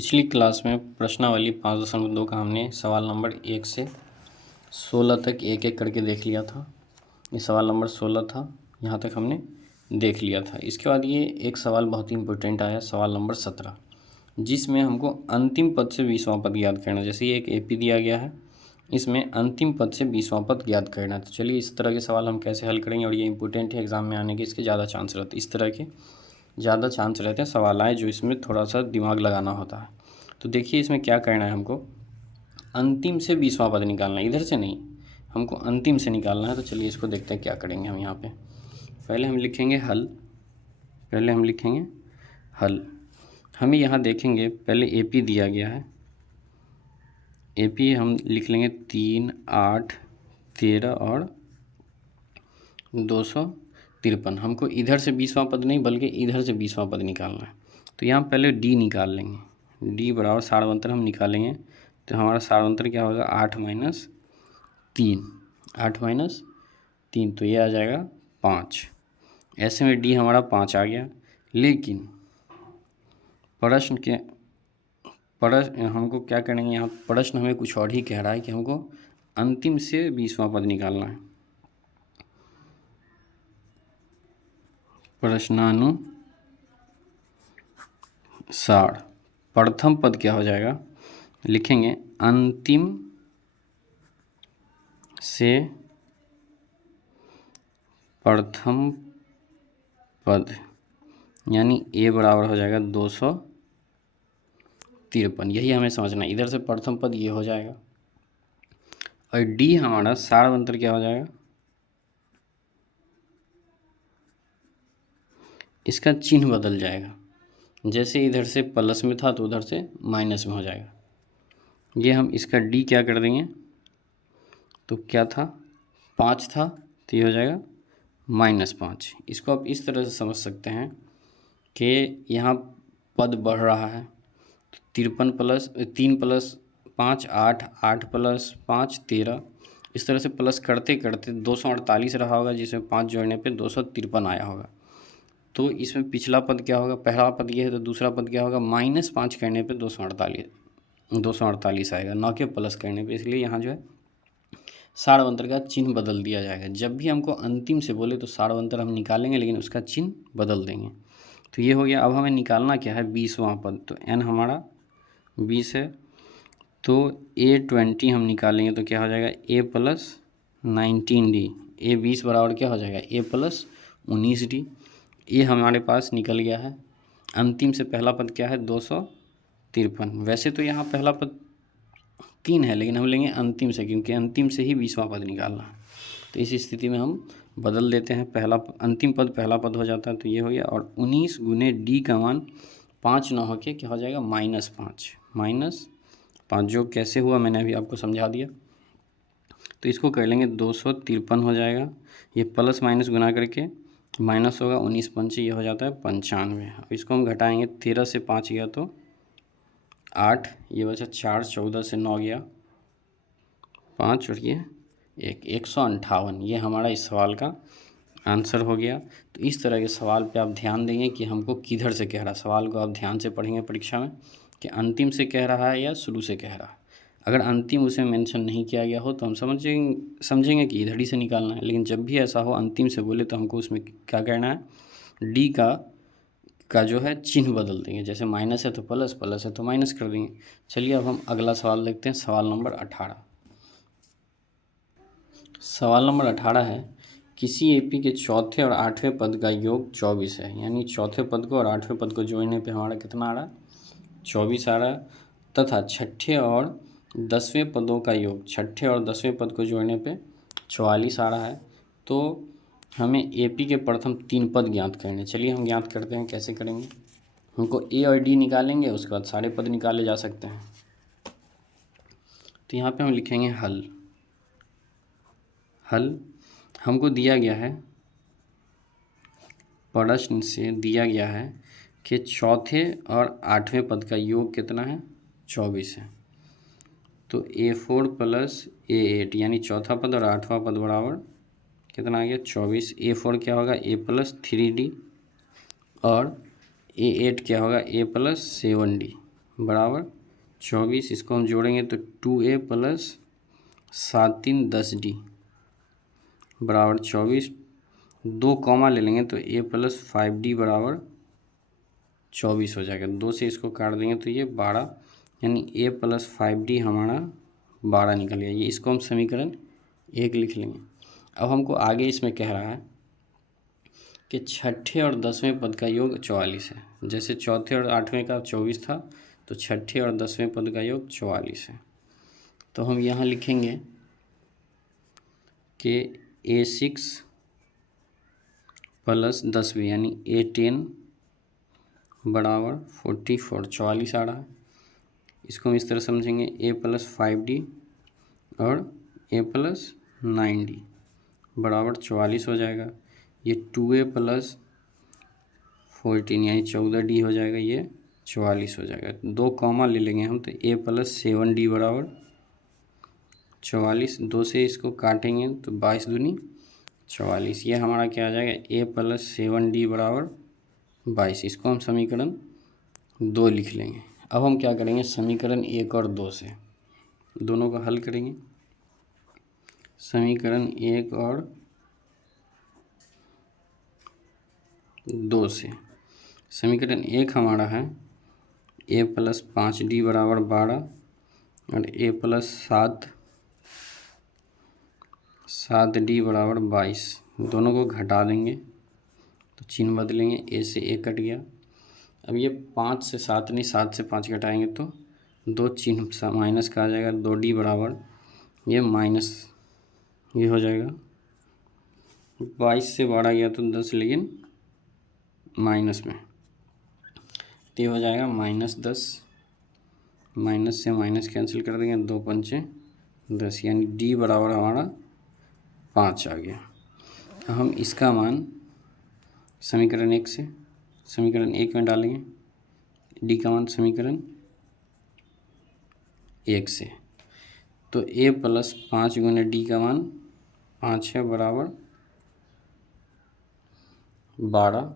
पिछली क्लास में प्रश्नावली 5.2 का हमने सवाल नंबर 1 से 16 तक एक एक करके देख लिया था। ये सवाल नंबर 16 था, यहाँ तक हमने देख लिया था। इसके बाद ये एक सवाल बहुत ही इम्पोर्टेंट आया, सवाल नंबर 17, जिसमें हमको अंतिम पद से 20वां पद याद करना। जैसे ये एक एपी दिया गया है, इसमें अंतिम पद से 20वां पद याद करना है। तो चलिए इस तरह के सवाल हम कैसे हल करेंगे, और ये इंपॉर्टेंट है, एग्जाम में आने के इसके ज़्यादा चांस रहते हैं। इस तरह के ज़्यादा चांस रहते हैं सवाल आए जो इसमें थोड़ा सा दिमाग लगाना होता है। तो देखिए इसमें क्या करना है, हमको अंतिम से 20वां पद निकालना है, इधर से नहीं, हमको अंतिम से निकालना है। तो चलिए इसको देखते हैं क्या करेंगे हम यहाँ पे। पहले हम लिखेंगे हल। हमें यहाँ देखेंगे पहले एपी दिया गया है, एपी हम लिख लेंगे 3, 8, 13 और 253। हमको इधर से 20वां पद नहीं बल्कि इधर से 20वां पद निकालना है। तो यहाँ पहले डी निकाल लेंगे, डी बराबर सारवंतर हम निकालेंगे। तो हमारा सारवंतर क्या होगा, 8 माइनस 3, तो ये आ जाएगा 5। ऐसे में डी हमारा 5 आ गया। लेकिन हमको क्या करेंगे, यहाँ प्रश्न हमें कुछ और ही कह रहा है कि हमको अंतिम से 20वां पद निकालना है। प्रश्नानुसार प्रथम पद क्या हो जाएगा, लिखेंगे अंतिम से प्रथम पद, यानी ए बराबर हो जाएगा 253। यही हमें समझना है। इधर से प्रथम पद ये हो जाएगा, और डी हमारा सारवंतर क्या हो जाएगा, इसका चिन्ह बदल जाएगा। जैसे इधर से प्लस में था तो उधर से माइनस में हो जाएगा। ये हम इसका डी क्या कर देंगे, तो क्या था, 5 था, तो ये हो जाएगा -5। इसको आप इस तरह से समझ सकते हैं कि यहाँ पद बढ़ रहा है, 53 प्लस 3 प्लस 5 8, 8 प्लस 5 13, इस तरह से प्लस करते करते 248 रहा होगा, जिसमें 5 जोड़ने पे 253 आया होगा। तो इसमें पिछला पद क्या होगा, पहला पद ये है, तो दूसरा पद क्या होगा, -5 करने पे 248 आएगा, ना कि प्लस करने पे। इसलिए यहाँ जो है सारवंतर का चिन्ह बदल दिया जाएगा। जब भी हमको अंतिम से बोले तो सारवंतर हम निकालेंगे, लेकिन उसका चिन्ह बदल देंगे। तो ये हो गया। अब हमें निकालना क्या है, 20वां पद। तो n हमारा 20 है, तो A20 हम निकालेंगे तो क्या हो जाएगा, A + 19D। A 20 बराबर क्या हो जाएगा, A + 19D। ये हमारे पास निकल गया है। अंतिम से पहला पद क्या है, 253। वैसे तो यहाँ पहला पद 3 है, लेकिन हम लेंगे अंतिम से, क्योंकि अंतिम से ही 20वां पद निकालना है। तो इस स्थिति में हम बदल देते हैं, अंतिम पद पहला पद हो जाता है। तो ये हो गया, और 19 गुने डी का मान 5 ना होके क्या हो जाएगा, -5, जो कैसे हुआ मैंने अभी आपको समझा दिया। तो इसको कर लेंगे, 253 हो जाएगा। ये प्लस माइनस गुना करके माइनस होगा, 19 पंचे ये हो जाता है 95। अब इसको हम घटाएंगे, 13 से 5 गया तो 8, ये बचा 4, 14 से 9 गया 5, और ये 158। ये हमारा इस सवाल का आंसर हो गया। तो इस तरह के सवाल पे आप ध्यान देंगे कि हमको किधर से कह रहा है। सवाल को आप ध्यान से पढ़ेंगे परीक्षा में कि अंतिम से कह रहा है या शुरू से कह रहा है। अगर अंतिम उसे मेंशन नहीं किया गया हो तो हम समझेंगे कि इधर ही से निकालना है। लेकिन जब भी ऐसा हो अंतिम से बोले तो हमको उसमें क्या करना है, डी का जो है चिन्ह बदल देंगे। जैसे माइनस है तो प्लस, प्लस है तो माइनस कर देंगे। चलिए अब हम अगला सवाल देखते हैं, सवाल नंबर 18। सवाल नंबर 18 है, किसी एपी के चौथे और 8वें पद का योग 24 है। यानी चौथे पद को और 8वें पद को जोड़ने पे हमारा कितना आ रहा है, 24 आ रहा है। तथा छठे और 10वें पदों का योग, छठे और 10वें पद को जोड़ने पे 44 आ रहा है। तो हमें एपी के प्रथम 3 पद ज्ञात करने। चलिए हम ज्ञात करते हैं, कैसे करेंगे। हमको ए और डी निकालेंगे, उसके बाद सारे पद निकाले जा सकते हैं। तो यहाँ पे हम लिखेंगे हल। हमको दिया गया है, प्रश्न से दिया गया है कि चौथे और 8वें पद का योग कितना है, 24 है। तो A4 + A8, यानी चौथा पद और 8वां पद बराबर कितना आ गया, 24। A4 क्या होगा, A + 3D, और A8 क्या होगा, A + 7D बराबर 24। इसको हम जोड़ेंगे तो 2a प्लस 7 3 10d बराबर 24। 2 कॉमा ले लेंगे तो a प्लस 5d बराबर 24 हो जाएगा। 2 से इसको काट देंगे तो ये 12, यानी a प्लस 5d हमारा 12 निकल गया। ये इसको हम समीकरण 1 लिख लेंगे। अब हमको आगे इसमें कह रहा है कि छठे और 10वें पद का योग 44 है। जैसे चौथे और 8वें का 24 था, तो छठे और 10वें पद का योग 44 है। तो हम यहाँ लिखेंगे कि a6 प्लस 10 यानी a10 बराबर 44, 44 आ रहा है। इसको हम इस तरह समझेंगे a प्लस 5d और a प्लस 9d बराबर 44 हो जाएगा। ये 2a प्लस 14 यानी 14d हो जाएगा, ये 44 हो जाएगा। 2 कॉमा ले लेंगे हम तो a प्लस 7d बराबर 44। 2 से इसको काटेंगे तो 22 दूनी 44। ये हमारा क्या आ जाएगा, a प्लस 7d बराबर 22। इसको हम समीकरण 2 लिख लेंगे। अब हम क्या करेंगे, समीकरण 1 और 2 से दोनों का हल करेंगे। समीकरण 1 और 2 से समीकरण 1 हमारा है a प्लस 5d बराबर 12 और a प्लस 7d बराबर 22। दोनों को घटा देंगे तो चिन्ह बदलेंगे, a से a कट गया। अब ये 5 से 7 नहीं, 7 से 5 घटाएंगे तो 2 चिन्ह माइनस का आ जाएगा। 2d बराबर ये माइनस ये हो जाएगा। 22 से 12 गया तो 10, लेकिन माइनस में, तो ये हो जाएगा -10। माइनस से माइनस कैंसिल कर देंगे, 2 पंचे 10, यानी d बराबर हमारा 5 आ गया। हम इसका मान समीकरण 1 से समीकरण 1 में डालेंगे, d का मान समीकरण 1 से। तो a प्लस 5 गुने d का मान 5 है बराबर 12।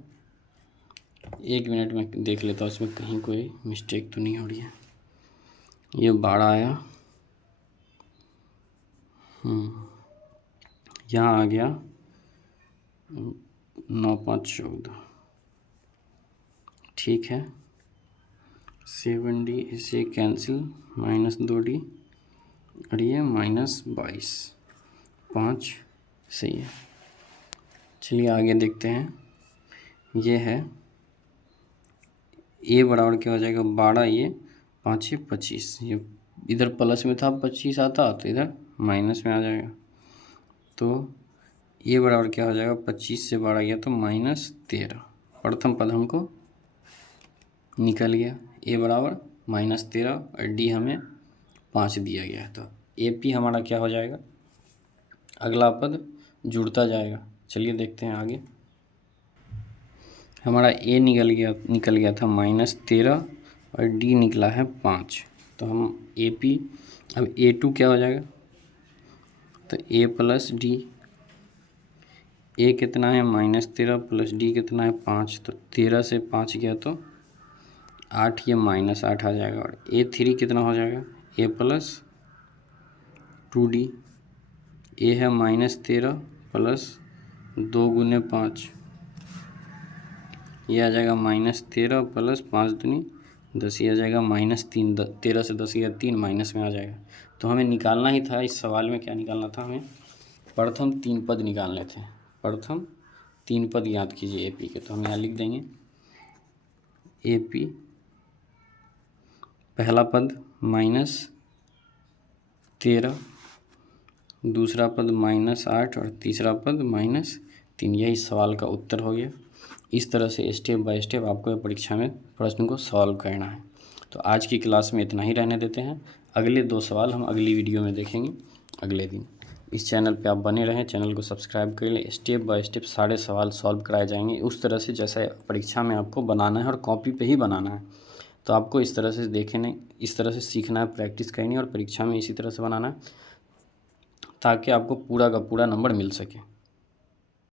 1 मिनट में देख लेता हूँ इसमें कहीं कोई मिस्टेक तो नहीं हो रही है। ये 12 आया, यहाँ आ गया 9 5 14, ठीक है। 7d इसे कैंसिल, -2d और ये -22, 5 सही है। चलिए आगे देखते हैं। ये है a बराबर क्या हो जाएगा, 12, ये 5 25। ये इधर प्लस में था 25 आता तो इधर माइनस में आ जाएगा। तो a बराबर क्या हो जाएगा, 25 से 12 गया तो -13। प्रथम पद हमको निकल गया। a बराबर -13 और d हमें 5 दिया गया है। तो AP हमारा क्या हो जाएगा, अगला पद जुड़ता जाएगा। चलिए देखते हैं आगे। हमारा a निकल गया था -13 और d निकला है 5। तो हम AP, अब A2 क्या हो जाएगा, तो a प्लस d, a कितना है -13 प्लस d कितना है 5, तो 13 से 5 गया तो 8, ये -8 आ जाएगा। और A3 कितना हो जाएगा, a प्लस 2d, a है -13 प्लस 2 गुने 5, ये आ जाएगा -13 प्लस 5 दूनी 10, ये आ जाएगा -3। 13 से 10 गया 3, माइनस में आ जाएगा। तो हमें निकालना ही था, इस सवाल में क्या निकालना था, हमें प्रथम 3 पद निकालने थे। प्रथम 3 पद याद कीजिए AP के। तो हम यहाँ लिख देंगे AP पहला पद -13, दूसरा पद -8 और तीसरा पद -3। यही सवाल का उत्तर हो गया। इस तरह से स्टेप बाय स्टेप आपको परीक्षा में प्रश्न को सॉल्व करना है। तो आज की क्लास में इतना ही रहने देते हैं। अगले 2 सवाल हम अगली वीडियो में देखेंगे अगले दिन। इस चैनल पे आप बने रहें, चैनल को सब्सक्राइब कर लें। स्टेप बाय स्टेप सारे सवाल सॉल्व कराए जाएंगे उस तरह से जैसा परीक्षा में आपको बनाना है और कॉपी पे ही बनाना है। तो आपको इस तरह से देखने, इस तरह से सीखना है, प्रैक्टिस करनी है और परीक्षा में इसी तरह से बनाना है ताकि आपको पूरा का पूरा नंबर मिल सके।